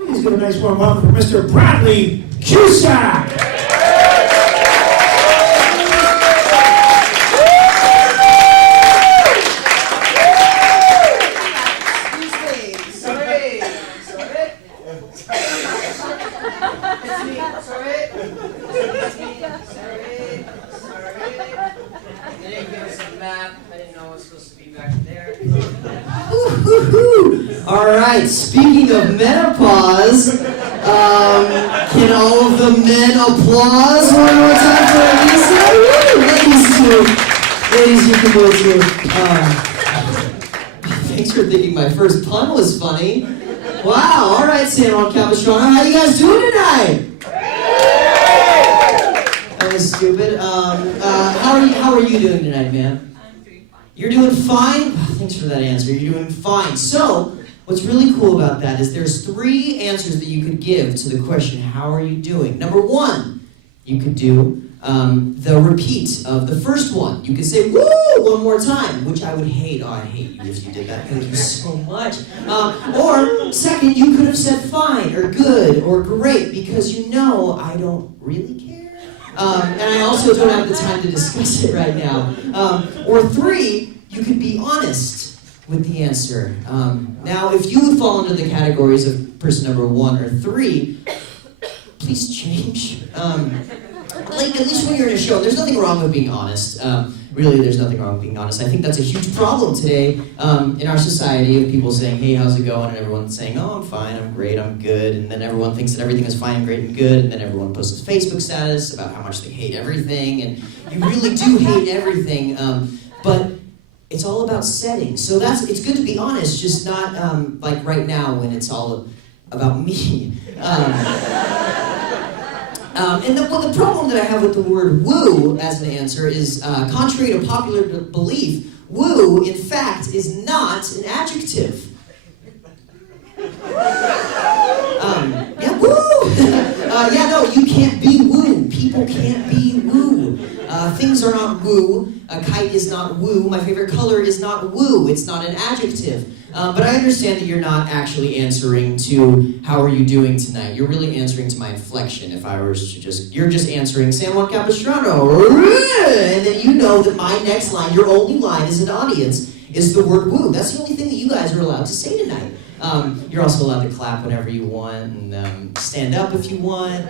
Please give a nice warm welcome for Mr. Bradley Cusack. All right, speaking of menopause, can all of the men applause one more time for Elisa? Ladies, you can go too. Thanks for thinking my first pun was funny. Wow, all right, San Capistrano, how you guys doing tonight? That was stupid. How are you doing tonight, man? You're doing fine? Thanks for that answer. You're doing fine. So, what's really cool about that is there's 3 answers that you could give to the question, how are you doing? Number 1, you could do the repeat of the first one. You could say, woo, one more time, which I would hate. Oh, I hate you if you did that. Thank you so much. Or, second, you could have said fine, or good, or great, because you know I don't really care. And I also don't have the time to discuss it right now. Or 3, you could be honest with the answer. Now, if you would fall into the categories of person number 1 or 3, please change. Like, at least when you're in a show, there's nothing wrong with being honest. Really, there's nothing wrong with being honest. I think that's a huge problem today in our society of people saying, hey, how's it going? And everyone's saying, oh, I'm fine, I'm great, I'm good. And then everyone thinks that everything is fine and great and good. And then everyone posts a Facebook status about how much they hate everything. And you really do hate everything. But it's all about settings. So it's good to be honest, just not like right now when it's all about me. And the problem that I have with the word woo as an answer is, contrary to popular belief, woo, in fact, is not an adjective. Yeah, woo! No, you can't be woo. People can't be woo. Things are not woo. A kite is not woo. My favorite color is not woo. It's not an adjective. But I understand that you're not actually answering to how are you doing tonight. You're really answering to my inflection. If I was to you're just answering San Capistrano. And then you know that my next line, your only line as an audience, is the word woo. That's the only thing that you guys are allowed to say tonight. You're also allowed to clap whenever you want and stand up if you want.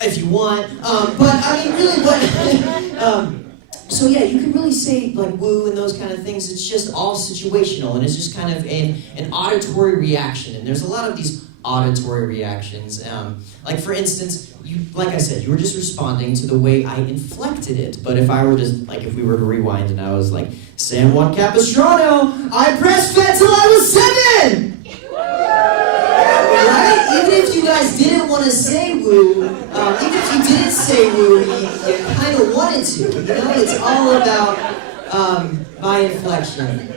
If you want. But I mean, really, what... So yeah, you can really say like woo and those kind of things. It's just all situational, and it's just kind of an auditory reaction. And there's a lot of these auditory reactions. Like for instance, like I said, you were just responding to the way I inflected it. But if I were just if we were to rewind and I was like, San Capistrano, I breastfed till I was 7. Right? Even if you guys didn't want to say woo, even if you didn't say woo, you kind of wanted to. You know, it's all about my inflection.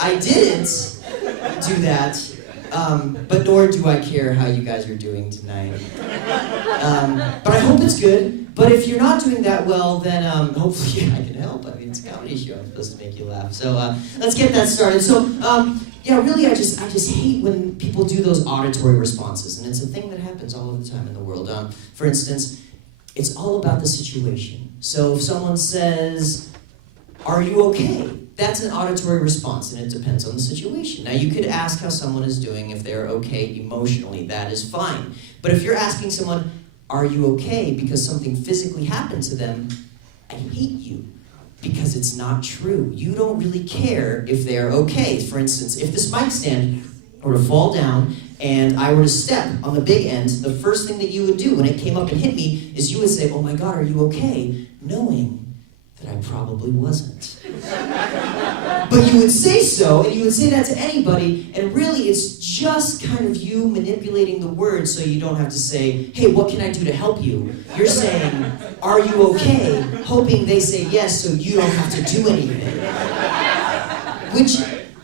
I didn't do that, but nor do I care how you guys are doing tonight. But I hope it's good. But if you're not doing that well, then hopefully I can help. I mean, it's a comedy show. I'm supposed to make you laugh. So let's get that started. So yeah, really, I just hate when people do those auditory responses, and it's a thing that happens all of the time in the world. For instance, it's all about the situation. So if someone says, "Are you okay?" That's an auditory response, and it depends on the situation. Now, you could ask how someone is doing if they're okay emotionally. That is fine. But if you're asking someone, "Are you okay?" because something physically happened to them, I hate you. Because it's not true. You don't really care if they're okay. For instance, if this mic stand were to fall down and I were to step on the big end, the first thing that you would do when it came up and hit me is you would say, "Oh my God, are you okay?" knowing that I probably wasn't. But you would say so, and you would say that to anybody, and really it's just kind of you manipulating the words so you don't have to say, "Hey, what can I do to help you?" You're saying, "Are you okay?" hoping they say yes so you don't have to do anything. Which,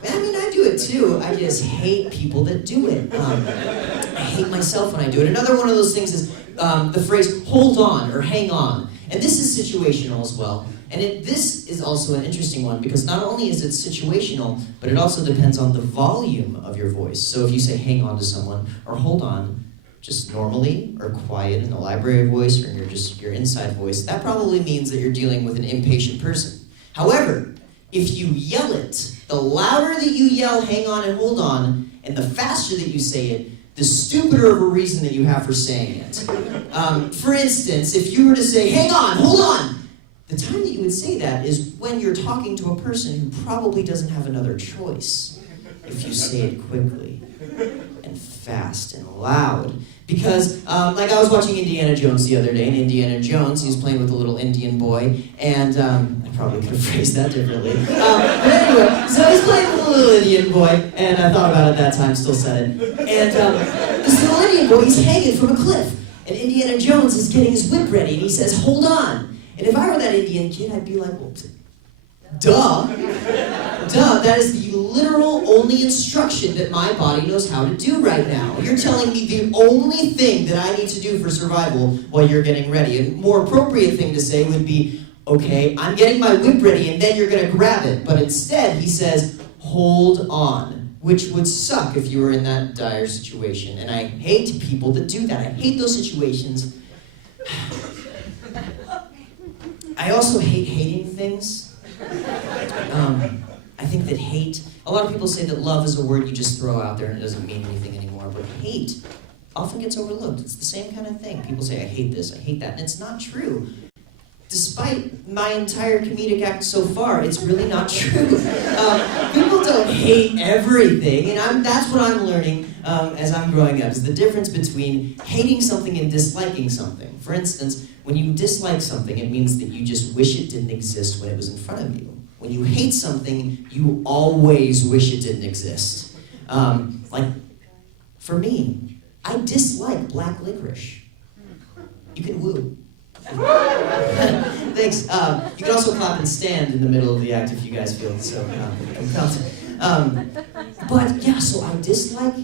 I mean, I do it too. I just hate people that do it. I hate myself when I do it. Another one of those things is the phrase, "hold on," or "hang on." And this is situational as well. And this is also an interesting one because not only is it situational, but it also depends on the volume of your voice. So if you say hang on to someone or hold on, just normally or quiet in the library voice or in your inside voice, that probably means that you're dealing with an impatient person. However, if you yell it, the louder that you yell hang on and hold on, and the faster that you say it, the stupider of a reason that you have for saying it. For instance, if you were to say, hang on, hold on, the time that you would say that is when you're talking to a person who probably doesn't have another choice if you say it quickly and fast and loud. Because, like I was watching Indiana Jones the other day, and Indiana Jones, he was playing with a little Indian boy, and I probably could have phrased that differently. But anyway, so he's playing with a little Indian boy, and I thought about it that time, still said it. And this little Indian boy, he's hanging from a cliff, and Indiana Jones is getting his whip ready, and he says, hold on. And if I were that Indian kid, I'd be like, well, duh, that is the literal only instruction that my body knows how to do right now. You're telling me the only thing that I need to do for survival while you're getting ready. A more appropriate thing to say would be, okay, I'm getting my whip ready and then you're gonna grab it. But instead, he says, hold on, which would suck if you were in that dire situation. And I hate people that do that. I hate those situations. I also hate hating things. I think that hate, a lot of people say that love is a word you just throw out there and it doesn't mean anything anymore, but hate often gets overlooked. It's the same kind of thing. People say, I hate this, I hate that, and it's not true. Despite my entire comedic act so far, it's really not true. People don't hate everything, and that's what I'm learning as I'm growing up, is the difference between hating something and disliking something. For instance, when you dislike something, it means that you just wish it didn't exist when it was in front of you. When you hate something, you always wish it didn't exist. Like, for me, I dislike black licorice. You can woo. Thanks. You can also clap and stand in the middle of the act if you guys feel so compelled. But yeah, so I dislike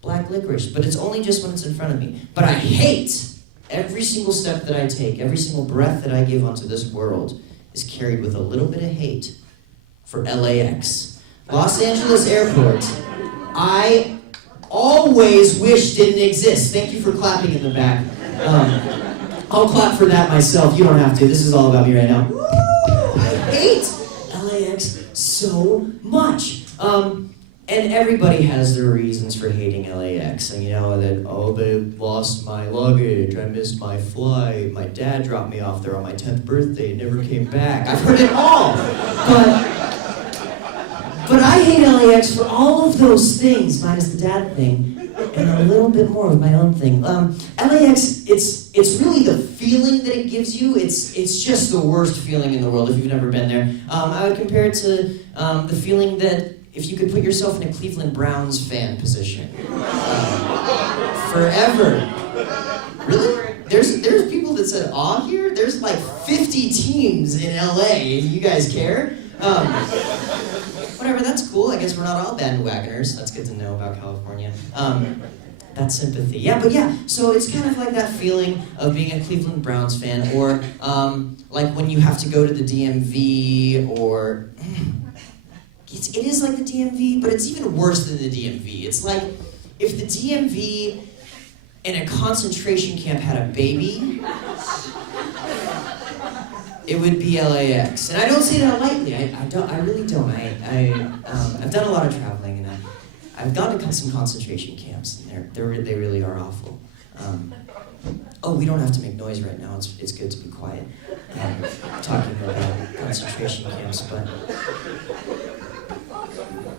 black licorice, but it's only just when it's in front of me. But I hate every single step that I take, every single breath that I give onto this world is carried with a little bit of hate for LAX. Los Angeles Airport, I always wish didn't exist. Thank you for clapping in the back. I'll clap for that myself. You don't have to. This is all about me right now. Woo! I hate LAX so much. And everybody has their reasons for hating LAX. And you know, that, oh, they lost my luggage, I missed my flight, my dad dropped me off there on my 10th birthday and never came back. I've heard it all. But I hate LAX for all of those things, minus the dad thing, and a little bit more of my own thing. LAX, it's really the feeling that it gives you. It's just the worst feeling in the world if you've never been there. I would compare it to the feeling that if you could put yourself in a Cleveland Browns fan position. Forever. Really? There's people that said, aw here? There's like 50 teams in LA, and you guys care? Whatever, that's cool. I guess we're not all bandwagoners. That's good to know about California. That's sympathy. Yeah, but yeah, so it's kind of like that feeling of being a Cleveland Browns fan, or like when you have to go to the DMV, or... It is like the DMV, but it's even worse than the DMV. It's like if the DMV in a concentration camp had a baby, it would be LAX. And I don't say that lightly. I really don't. I've done a lot of traveling, and I've gone to some concentration camps, and they really are awful. Oh, we don't have to make noise right now. It's good to be quiet. Talking about concentration camps, but.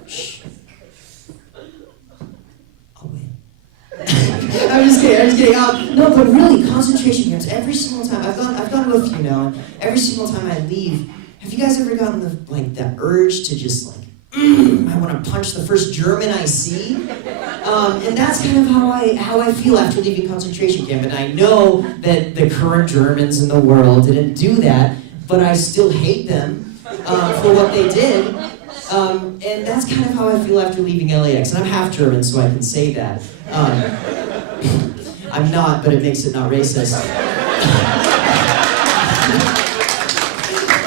Shh. I'll wait. I'm just kidding. No, but really, concentration camps. Every single time I've gone to a few now, and every single time I leave, have you guys ever gotten the urge to just I want to punch the first German I see? And that's kind of how I feel after leaving concentration camp. And I know that the current Germans in the world didn't do that, but I still hate them for what they did. And that's kind of how I feel after leaving LAX. And I'm half German, so I can say that. I'm not, but it makes it not racist.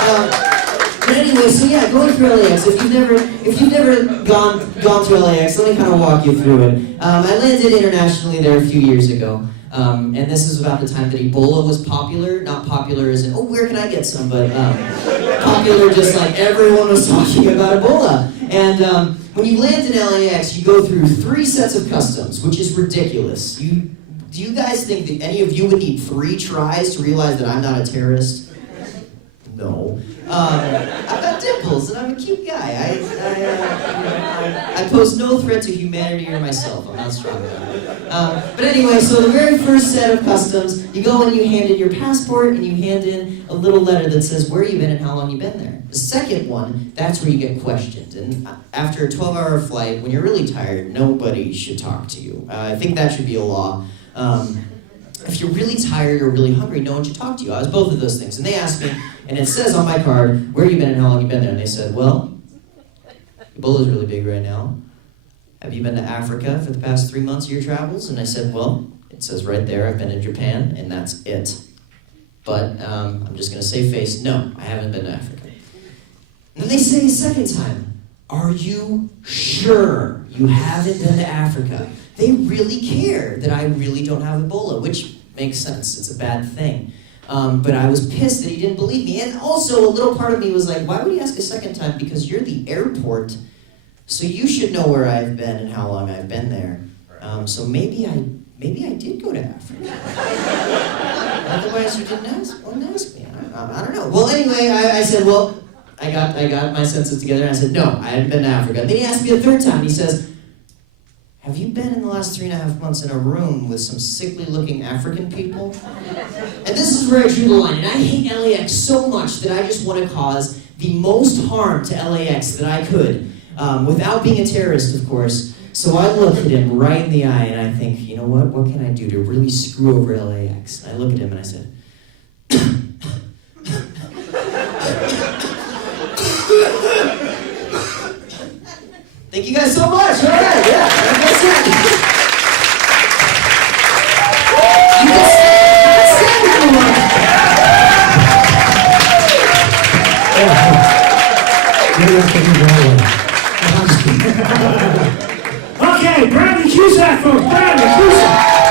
But anyway, so yeah, going through LAX. If you've never gone through LAX, let me kind of walk you through it. I landed internationally there a few years ago, and this is about the time that Ebola was popular. Not popular as in, oh, where can I get some? But popular, just like everyone was talking about Ebola. And when you land in LAX, you go through 3 sets of customs, which is ridiculous. Do you guys think that any of you would need 3 tries to realize that I'm not a terrorist? No. I've got dimples and I'm a cute guy. I pose no threat to humanity or myself. I'm not strong enough. But anyway, so the very first set of customs, you go and you hand in your passport and you hand in a little letter that says where you've been and how long you've been there. The second one, that's where you get questioned. And after a 12-hour flight, when you're really tired, nobody should talk to you. I think that should be a law. If you're really tired or really hungry, no one should talk to you. I was both of those things. And they asked me, and it says on my card, where you been and how long you been there? And they said, well, Ebola's really big right now. Have you been to Africa for the past 3 months of your travels? And I said, well, it says right there, I've been in Japan, and that's it. But I'm just going to save face, no, I haven't been to Africa. And then they say a second time, are you sure you haven't been to Africa? They really care that I really don't have Ebola, which makes sense. It's a bad thing. But I was pissed that he didn't believe me. And also, a little part of me was like, why would he ask a second time? Because you're the airport, so you should know where I've been and how long I've been there. So maybe I did go to Africa. Otherwise, you wouldn't ask me. I don't know. Well, anyway, I said, well, I got my senses together, and I said, no, I hadn't been to Africa. And then he asked me a third time. He says, have you been in the last 3.5 months in a room with some sickly-looking African people? And this is where I drew the line. And I hate LAX so much that I just want to cause the most harm to LAX that I could, without being a terrorist, of course. So I look at him right in the eye, and I think, you know what? What can I do to really screw over LAX? And I look at him, and I said, thank you guys so much. All right, yeah, like I said. You can stand if you want. Okay, Bradley Cusack, folks. Bradley Cusack.